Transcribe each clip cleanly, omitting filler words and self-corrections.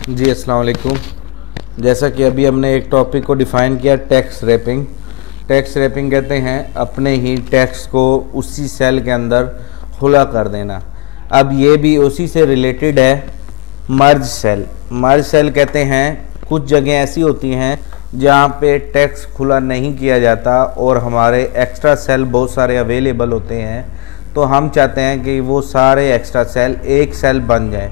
जी अस्सलाम वालेकुम। जैसा कि अभी हमने एक टॉपिक को डिफ़ाइन किया, टैक्स रैपिंग। टैक्स रैपिंग कहते हैं अपने ही टैक्स को उसी सेल के अंदर खुला कर देना। अब ये भी उसी से रिलेटेड है, मर्ज सेल। मर्ज सेल कहते हैं कुछ जगह ऐसी होती हैं जहाँ पे टैक्स खुला नहीं किया जाता और हमारे एक्स्ट्रा सेल बहुत सारे अवेलेबल होते हैं, तो हम चाहते हैं कि वो सारे एक्स्ट्रा सेल एक सेल बन जाएं,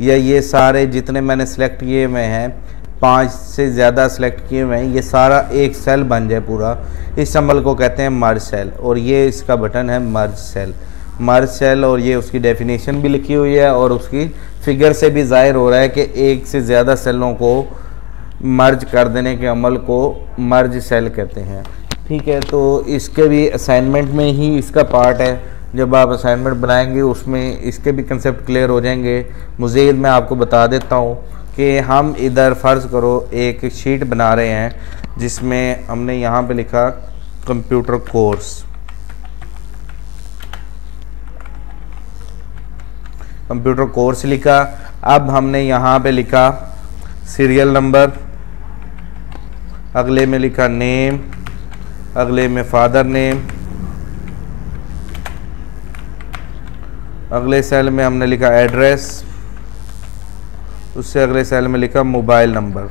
या ये सारे जितने मैंने सेलेक्ट किए हुए हैं, 5 से ज़्यादा सेलेक्ट किए हुए हैं, ये सारा एक सेल बन जाए पूरा। इस अमल को कहते हैं मर्ज सेल, और ये इसका बटन है मर्ज सेल। मर्ज सेल, और ये उसकी डेफिनेशन भी लिखी हुई है और उसकी फिगर से भी ज़ाहिर हो रहा है कि एक से ज़्यादा सेलों को मर्ज कर देने के अमल को मर्ज सेल कहते हैं। ठीक है, तो इसके भी असाइनमेंट में ही इसका पार्ट है। जब आप असाइनमेंट बनाएंगे उसमें इसके भी कंसेप्ट क्लियर हो जाएंगे। मज़ीद मैं आपको बता देता हूँ कि हम इधर फ़र्ज़ करो एक शीट बना रहे हैं जिसमें हमने यहाँ पे लिखा कंप्यूटर कोर्स। कंप्यूटर कोर्स लिखा। अब हमने यहाँ पे लिखा सीरियल नंबर, अगले में लिखा नेम, अगले में फादर नेम, अगले सेल में हमने लिखा एड्रेस, उससे अगले सेल में लिखा मोबाइल नंबर।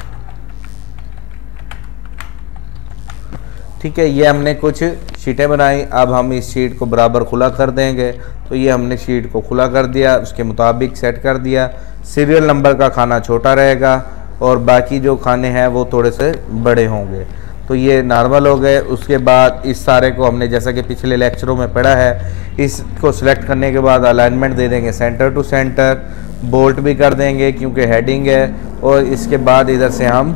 ठीक है, ये हमने कुछ शीटें बनाई। अब हम इस शीट को बराबर खुला कर देंगे, तो ये हमने शीट को खुला कर दिया, उसके मुताबिक सेट कर दिया। सीरियल नंबर का खाना छोटा रहेगा और बाकी जो खाने हैं वो थोड़े से बड़े होंगे, तो ये नॉर्मल हो गए। उसके बाद इस सारे को हमने जैसा कि पिछले लेक्चरों में पढ़ा है, इसको सिलेक्ट करने के बाद अलाइनमेंट दे देंगे सेंटर टू सेंटर, बोल्ट भी कर देंगे क्योंकि हेडिंग है, और इसके बाद इधर से हम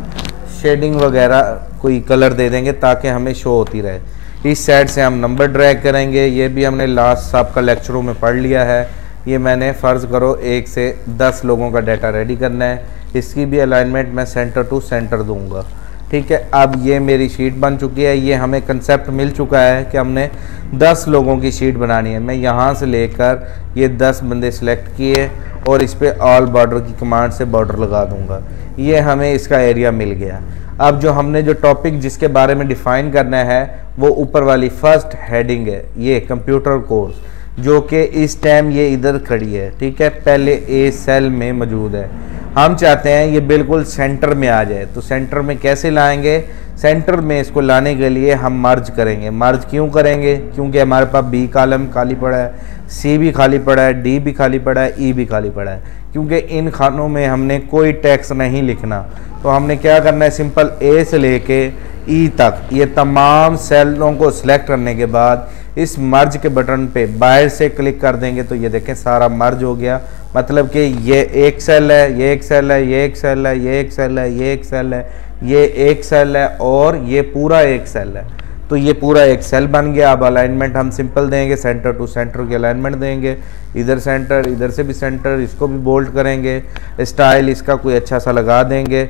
शेडिंग वगैरह कोई कलर दे देंगे ताकि हमें शो होती रहे। इस साइड से हम नंबर ड्रैग करेंगे, ये भी हमने लास्ट आपका लेक्चरों में पढ़ लिया है। ये मैंने फ़र्ज़ करो 1 से 10 लोगों का डाटा रेडी करना है, इसकी भी अलाइनमेंट मैं सेंटर टू सेंटर दूंगा। ठीक है, अब ये मेरी शीट बन चुकी है। ये हमें कंसेप्ट मिल चुका है कि हमने 10 लोगों की शीट बनानी है। मैं यहाँ से लेकर ये 10 बंदे सेलेक्ट किए और इस पर ऑल बॉर्डर की कमांड से बॉर्डर लगा दूंगा। ये हमें इसका एरिया मिल गया। अब जो हमने जो टॉपिक जिसके बारे में डिफ़ाइन करना है वो ऊपर वाली फर्स्ट हेडिंग है, ये कंप्यूटर कोर्स, जो कि इस टाइम ये इधर खड़ी है। ठीक है, पहले ए सेल में मौजूद है। हम चाहते हैं ये बिल्कुल सेंटर में आ जाए, तो सेंटर में कैसे लाएंगे? सेंटर में इसको लाने के लिए हम मर्ज करेंगे। मर्ज क्यों करेंगे? क्योंकि हमारे पास बी कॉलम खाली पड़ा है, सी भी खाली पड़ा है, डी भी खाली पड़ा है, ई भी खाली पड़ा है। क्योंकि इन खानों में हमने कोई टैक्स नहीं लिखना, तो हमने क्या करना है, सिंपल ए से लेके ई तक ये तमाम सेलों को सिलेक्ट करने के बाद इस मर्ज के बटन पे बाहर से क्लिक कर देंगे, तो ये देखें सारा मर्ज हो गया। मतलब कि ये एक सेल है, ये एक सेल है, ये एक सेल है, ये एक सेल है, ये एक सेल है, ये एक सेल है, और ये पूरा एक सेल है। तो ये पूरा एक सेल बन गया। अब अलाइनमेंट हम सिंपल देंगे, सेंटर टू सेंटर की अलाइनमेंट देंगे, इधर सेंटर, इधर से भी सेंटर, इसको भी बोल्ड करेंगे। स्टाइल इसका कोई अच्छा सा लगा देंगे,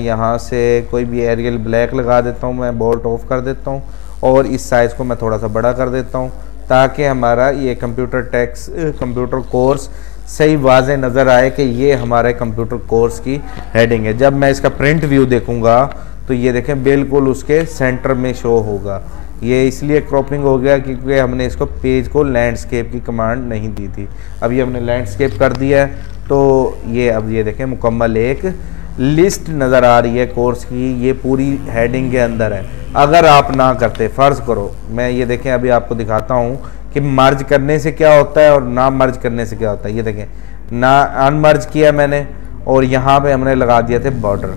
यहाँ से कोई भी एरियल ब्लैक लगा देता हूँ, मैं बोल्ट ऑफ कर देता हूँ, और इस साइज़ को मैं थोड़ा सा बड़ा कर देता हूँ ताकि हमारा ये कंप्यूटर कोर्स सही वाज़े नज़र आए कि ये हमारे कंप्यूटर कोर्स की हेडिंग है। जब मैं इसका प्रिंट व्यू देखूँगा तो ये देखें बिल्कुल उसके सेंटर में शो होगा। ये इसलिए क्रॉपिंग हो गया क्योंकि हमने इसको पेज को लैंडस्केप की कमांड नहीं दी थी। अब ये हमने लैंडस्केप कर दिया है, तो ये अब ये देखें मुकम्मल एक लिस्ट नज़र आ रही है कोर्स की, ये पूरी हेडिंग के अंदर है। अगर आप ना करते, फ़र्ज़ करो मैं ये देखें अभी आपको दिखाता हूँ कि मर्ज करने से क्या होता है और ना मर्ज करने से क्या होता है। ये देखें ना अनमर्ज किया मैंने और यहाँ पे हमने लगा दिया थे बॉर्डर।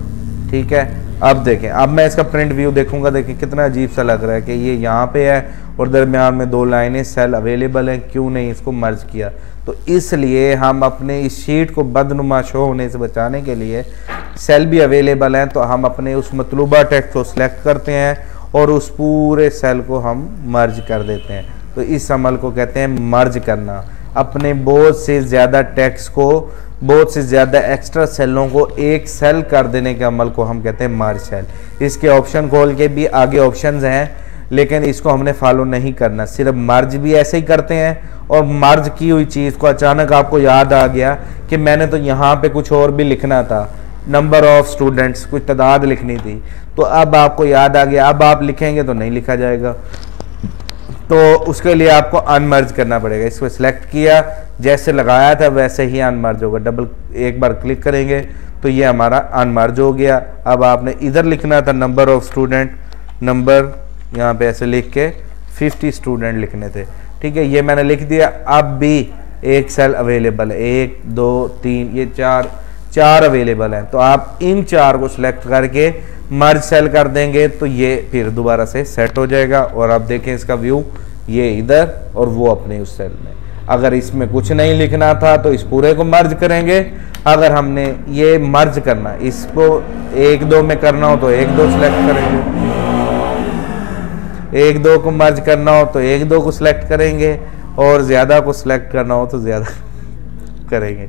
ठीक है, अब देखें, अब मैं इसका प्रिंट व्यू देखूंगा, देखें कितना अजीब सा लग रहा है कि ये यहाँ पे है और दरमियान में 2 लाइनें सेल अवेलेबल हैं। क्यों नहीं इसको मर्ज किया? तो इसलिए हम अपने इस शीट को बदनुमा शो होने से बचाने के लिए, सेल भी अवेलेबल हैं तो हम अपने उस मतलूबा टेक्स्ट को सिलेक्ट करते हैं और उस पूरे सेल को हम मर्ज कर देते हैं। तो इस अमल को कहते हैं मर्ज करना। अपने बहुत से ज़्यादा टेक्स्ट को, बहुत से ज़्यादा एक्स्ट्रा सेलों को एक सेल कर देने के अमल को हम कहते हैं मर्ज सेल। इसके ऑप्शन खोल के भी आगे ऑप्शंस हैं, लेकिन इसको हमने फॉलो नहीं करना, सिर्फ मर्ज भी ऐसे ही करते हैं। और मर्ज की हुई चीज़ को अचानक आपको याद आ गया कि कि मैंने तो यहाँ पे कुछ और भी लिखना था, नंबर ऑफ स्टूडेंट्स, कुछ तादाद लिखनी थी, तो अब आपको याद आ गया, अब आप लिखेंगे तो नहीं लिखा जाएगा, तो उसके लिए आपको अनमर्ज करना पड़ेगा। इसको सिलेक्ट किया, जैसे लगाया था वैसे ही अनमर्ज होगा, डबल एक बार क्लिक करेंगे तो ये हमारा अनमर्ज हो गया। अब आपने इधर लिखना था नंबर ऑफ स्टूडेंट, नंबर यहाँ पे ऐसे लिख के 50 स्टूडेंट लिखने थे, ठीक है, ये मैंने लिख दिया। अब भी एक सेल अवेलेबल है, 1 2 3, ये चार अवेलेबल हैं, तो आप इन 4 को सिलेक्ट करके मर्ज सेल कर देंगे तो ये फिर दोबारा से सेट हो जाएगा। और आप देखें इसका व्यू, ये इधर और वो अपने उस सेल में। अगर इसमें कुछ नहीं लिखना था तो इस पूरे को मर्ज करेंगे, अगर हमने ये मर्ज करना, इसको 1 2 में करना हो तो 1 2 सिलेक्ट करेंगे, 1 2 को मर्ज करना हो तो 1 2 को सिलेक्ट करेंगे, और ज़्यादा को सिलेक्ट करना हो तो ज़्यादा करेंगे।